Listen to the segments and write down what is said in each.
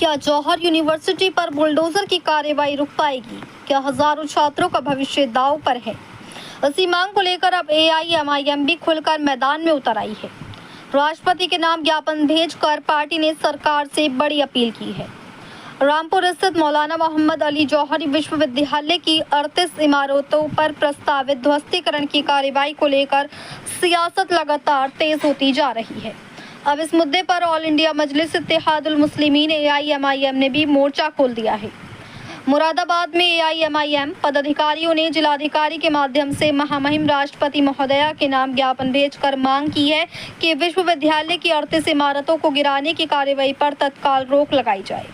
क्या जौहर यूनिवर्सिटी पर बुलडोजर की कार्रवाई रुक पाएगी? क्या हजारों छात्रों का भविष्य दांव पर है? इसी मांग को लेकर अब AIMIM भी खुलकर मैदान में उतर आई है। राष्ट्रपति के नाम ज्ञापन भेजकर पार्टी ने सरकार से बड़ी अपील की है। रामपुर स्थित मौलाना मोहम्मद अली जौहरी विश्वविद्यालय की 38 इमारतों पर प्रस्तावित ध्वस्तीकरण की कार्रवाई को लेकर सियासत लगातार तेज होती जा रही है। अब इस मुद्दे पर ऑल इंडिया मजलिस इत्तेहादुल मुस्लिमीन AIMIM ने भी मोर्चा खोल दिया है। मुरादाबाद में AIMIM पदाधिकारियों ने जिलाधिकारी के माध्यम से महामहिम राष्ट्रपति महोदया के नाम ज्ञापन भेजकर मांग की है कि विश्वविद्यालय की 38 इमारतों को गिराने की कार्रवाई पर तत्काल रोक लगाई जाए।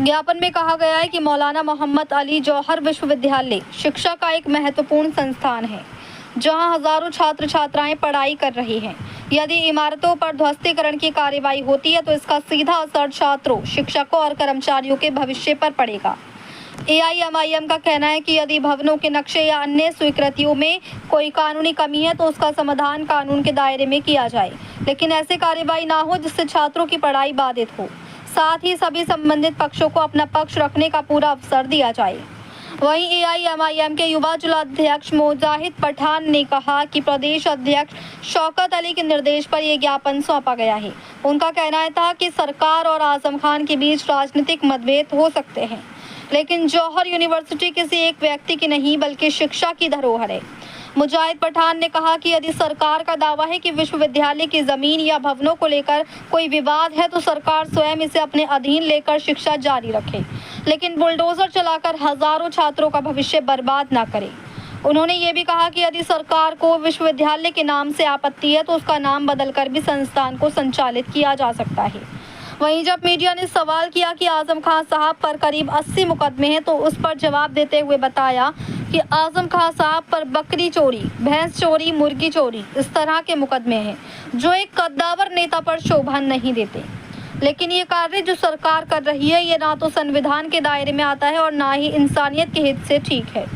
ज्ञापन में कहा गया है कि मौलाना मोहम्मद अली जौहर विश्वविद्यालय शिक्षा का एक महत्वपूर्ण संस्थान है, जहां हजारों छात्र छात्राएं पढ़ाई कर रहे हैं। यदि इमारतों पर ध्वस्तीकरण की कार्रवाई होती है तो इसका सीधा असर छात्रों, शिक्षकों और कर्मचारियों के भविष्य पर पड़ेगा। AIMIM का कहना है कि यदि भवनों के नक्शे या अन्य स्वीकृतियों में कोई कानूनी कमी है तो उसका समाधान कानून के दायरे में किया जाए, लेकिन ऐसी कार्रवाई ना हो जिससे छात्रों की पढ़ाई बाधित हो। साथ ही सभी संबंधित पक्षों को अपना पक्ष रखने का पूरा अवसर दिया जाए। वहीं AIMIM के युवा जिलाध्यक्ष मुजाहिद पठान ने कहा कि प्रदेश अध्यक्ष शौकत अली के निर्देश पर यह ज्ञापन सौंपा गया है। उनका कहना था कि सरकार और आजम खान के बीच राजनीतिक मतभेद हो सकते हैं, लेकिन जौहर यूनिवर्सिटी किसी एक व्यक्ति की नहीं बल्कि शिक्षा की धरोहर है। मुजाहिद पठान ने कहा कि यदि सरकार का दावा है कि विश्वविद्यालय की जमीन या भवनों को लेकर कोई विवाद है तो सरकार स्वयं इसे अपने अधीन लेकर शिक्षा जारी रखे, लेकिन बुलडोजर चलाकर हजारों छात्रों का भविष्य बर्बाद ना करे। उन्होंने ये भी कहा कि यदि सरकार को विश्वविद्यालय के नाम से आपत्ति है तो उसका नाम बदलकर भी संस्थान को संचालित किया जा सकता है। वहीं जब मीडिया ने सवाल किया कि आजम खान साहब पर करीब 80 मुकदमे हैं, तो उस पर जवाब देते हुए बताया कि आजम खान साहब पर बकरी चोरी, भैंस चोरी, मुर्गी चोरी इस तरह के मुकदमे हैं जो एक कद्दावर नेता पर शोभा नहीं देते। लेकिन ये कार्य जो सरकार कर रही है ये ना तो संविधान के दायरे में आता है और ना ही इंसानियत के हित से ठीक है।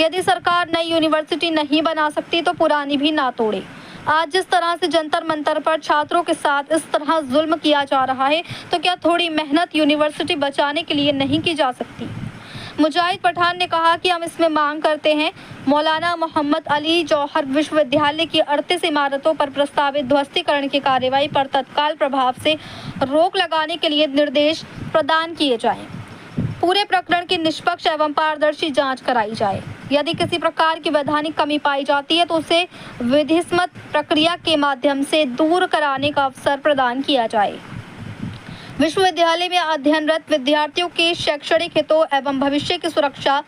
यदि सरकार नई यूनिवर्सिटी नहीं बना सकती तो पुरानी भी ना तोड़े। आज जिस तरह से जंतर मंतर पर छात्रों के साथ इस तरह जुल्म किया जा रहा है तो क्या थोड़ी मेहनत यूनिवर्सिटी बचाने के लिए नहीं की जा सकती? मुजाहिद पठान ने कहा कि हम इसमें मांग करते हैं मौलाना मोहम्मद अली जौहर विश्वविद्यालय की 38 इमारतों पर प्रस्तावित ध्वस्तीकरण की कार्रवाई पर तत्काल प्रभाव से रोक लगाने के लिए निर्देश प्रदान किए जाएं। पूरे प्रकरण की निष्पक्ष एवं पारदर्शी जांच कराई जाए। यदि किसी प्रकार की वैधानिक कमी पाई जाती है तो उसे विधिसम्मत प्रक्रिया के माध्यम से दूर कराने का अवसर प्रदान किया जाए। विश्वविद्यालय में अध्ययनरत विद्यार्थियों के शैक्षणिक हितों एवं भविष्य की सुरक्षा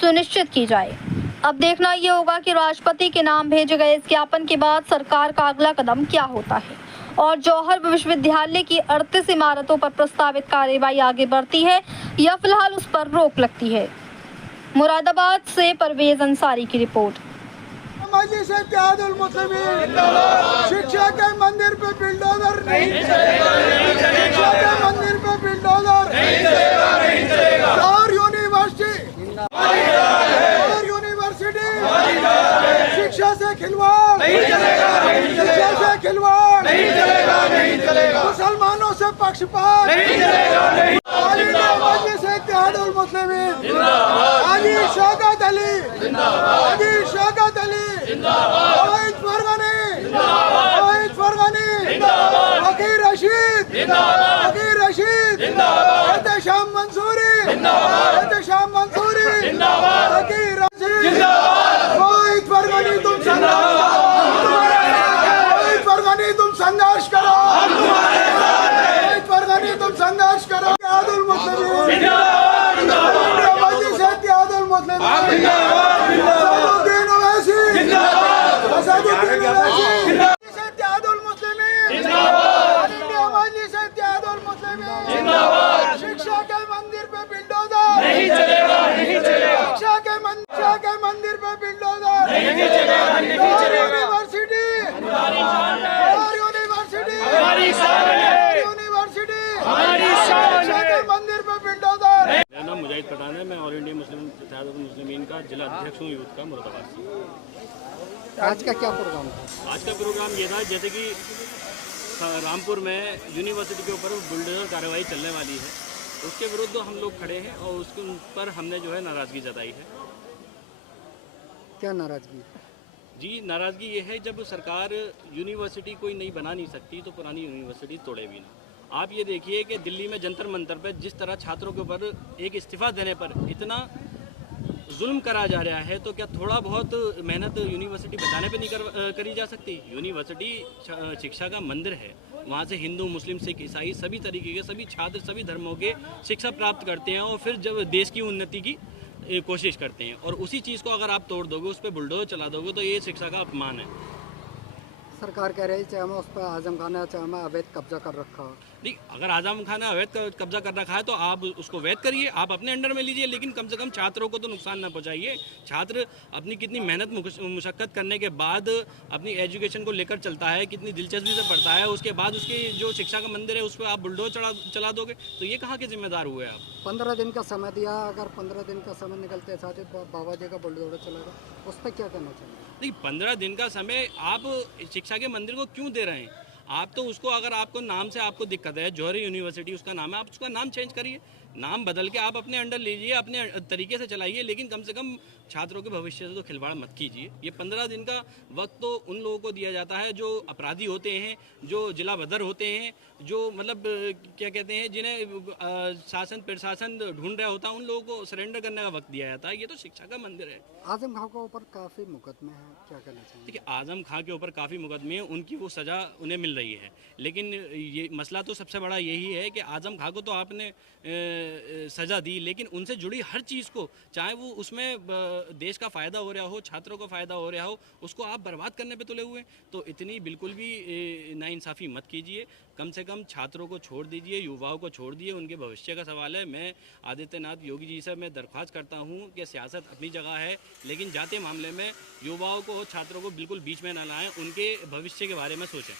सुनिश्चित की जाए। अब देखना ये होगा कि राष्ट्रपति के नाम भेजे गए इस ज्ञापन के बाद सरकार का अगला कदम क्या होता है और जौहर विश्वविद्यालय की 38 इमारतों पर प्रस्तावित कार्रवाई आगे बढ़ती है या फिलहाल उस पर रोक लगती है। मुरादाबाद से परवेज अंसारी की रिपोर्ट। मजलिस इत्तेहादुल मुस्लिमीन शिक्षा के मंदिर पे बुलडोजर नहीं चलेगा, शिक्षा के मंदिर पे बुलडोजर नहीं चलेगा, नहीं चलेगा। और यूनिवर्सिटी, और यूनिवर्सिटी शिक्षा से खिलवाड़ नहीं चलेगा, शिक्षा से खिलवाड़ नहीं चलेगा, नहीं चलेगा। मुसलमानों से पक्षपात नहीं चलेगा, नहीं। मजलिस इत्तेहादुल मुस्लिमीन अली शौकत अली, अली शौकत अली, वहीद फरगानी, फकीर रशीद, एहतशाम मंसूरी, फकीर रशीद, वहीद फरगानी तुम संघर्ष करो, वहीद फरगानी तुम संघर्ष करो। इत्तेहादुल मुस्लिमीन, मजलिस इत्तेहादुल मुस्लिमीन, असदुद्दीन ओवैसी, असदुद्दीन ओवैसी, इत्तेहादुल मुस्लिमीन, मजलिस इत्तेहादुल मुस्लिमीन, शिक्षा के मंदिर पे बुलडोजर नहीं चलेगा, नहीं चलेगा। शिक्षा के मंदिर पे बुलडोजर नहीं चलेगा, नहीं चलेगा। यूनिवर्सिटी, और यूनिवर्सिटी हमारी शान है, यूनिवर्सिटी हमारी शान है। शिक्षा के मंदिर पे बुलडोजर। मेरा नाम मुजाहिद पठान है, मैं ऑल इंडिया मुस्लिमीन का जिला अध्यक्ष हूँ यूथ का मुरादाबाद से। आज का क्या प्रोग्राम था? आज का प्रोग्राम ये था जैसे कि रामपुर में यूनिवर्सिटी के ऊपर बुलडोजर कार्रवाई चलने वाली है, उसके विरुद्ध हम लोग खड़े हैं और उसके पर हमने जो है नाराज़गी जताई है। क्या नाराजगी? जी, नाराज़गी ये है, जब सरकार यूनिवर्सिटी कोई नई बना नहीं सकती तो पुरानी यूनिवर्सिटी तोड़े भी ना। आप ये देखिए कि दिल्ली में जंतर मंतर पर जिस तरह छात्रों के ऊपर एक इस्तीफ़ा देने पर इतना जुल्म करा जा रहा है, तो क्या थोड़ा बहुत मेहनत यूनिवर्सिटी बचाने पे नहीं करी जा सकती? यूनिवर्सिटी शिक्षा का मंदिर है, वहाँ से हिंदू, मुस्लिम, सिख, ईसाई सभी तरीके के सभी छात्र सभी धर्मों के शिक्षा प्राप्त करते हैं और फिर जब देश की उन्नति की कोशिश करते हैं, और उसी चीज़ को अगर आप तोड़ दोगे, उस पर बुलडोजर चला दोगे, तो ये शिक्षा का अपमान है। सरकार कह रही है चाहे मैं उस पर आजम खान है, चाहे मैं अवैध कब्जा कर रखा हो। नहीं, अगर आजम खान ने अवैध कब्जा कर रखा है तो आप उसको वैध करिए, आप अपने अंडर में लीजिए, लेकिन कम से कम छात्रों को तो नुकसान ना पहुंचाइए। छात्र अपनी कितनी मेहनत मुशक्कत करने के बाद अपनी एजुकेशन को लेकर चलता है, कितनी दिलचस्पी से पढ़ता है, उसके बाद उसकी जो शिक्षा का मंदिर है उस पर आप बुलडोजर चला दोगे, तो ये कहाँ के जिम्मेदार हुए आप? 15 दिन का समय दिया, अगर 15 दिन का समय निकलते साथ ही बाबा जी का बुलडोजर चलेगा, उस पर क्या करना चाहिए? नहीं, 15 दिन का समय आप शिक्षा के मंदिर को क्यों दे रहे हैं? आप तो उसको, अगर आपको नाम से आपको दिक्कत है, जौहरी यूनिवर्सिटी उसका नाम है, आप उसका नाम चेंज करिए, नाम बदल के आप अपने अंडर लीजिए, अपने तरीके से चलाइए, लेकिन कम से कम छात्रों के भविष्य से तो खिलवाड़ मत कीजिए। ये 15 दिन का वक्त तो उन लोगों को दिया जाता है जो अपराधी होते हैं, जो जिला बदर होते हैं, जो मतलब क्या कहते हैं, जिन्हें शासन प्रशासन ढूंढ रहा होता है, उन लोगों को सरेंडर करने का वक्त दिया जाता है। ये तो शिक्षा का मंदिर है। आजम खान के ऊपर काफ़ी मुकदमे हैं, क्या करना चाहिए? देखिए, आजम खां के ऊपर काफ़ी मुकदमे हैं, उनकी वो सज़ा उन्हें मिल रही है, लेकिन ये मसला तो सबसे बड़ा यही है कि आजम खां को तो आपने सज़ा दी, लेकिन उनसे जुड़ी हर चीज़ को, चाहे वो उसमें देश का फ़ायदा हो रहा हो, छात्रों को फ़ायदा हो रहा हो, उसको आप बर्बाद करने पे तुले हुए हैं। तो इतनी बिल्कुल भी नाइंसाफ़ी मत कीजिए, कम से कम छात्रों को छोड़ दीजिए, युवाओं को छोड़ दिए, उनके भविष्य का सवाल है। मैं आदित्यनाथ योगी जी से मैं दरख्वास्त करता हूँ कि सियासत अपनी जगह है, लेकिन जाते मामले में युवाओं को और छात्रों को बिल्कुल बीच में ना लाएं, उनके भविष्य के बारे में सोचें।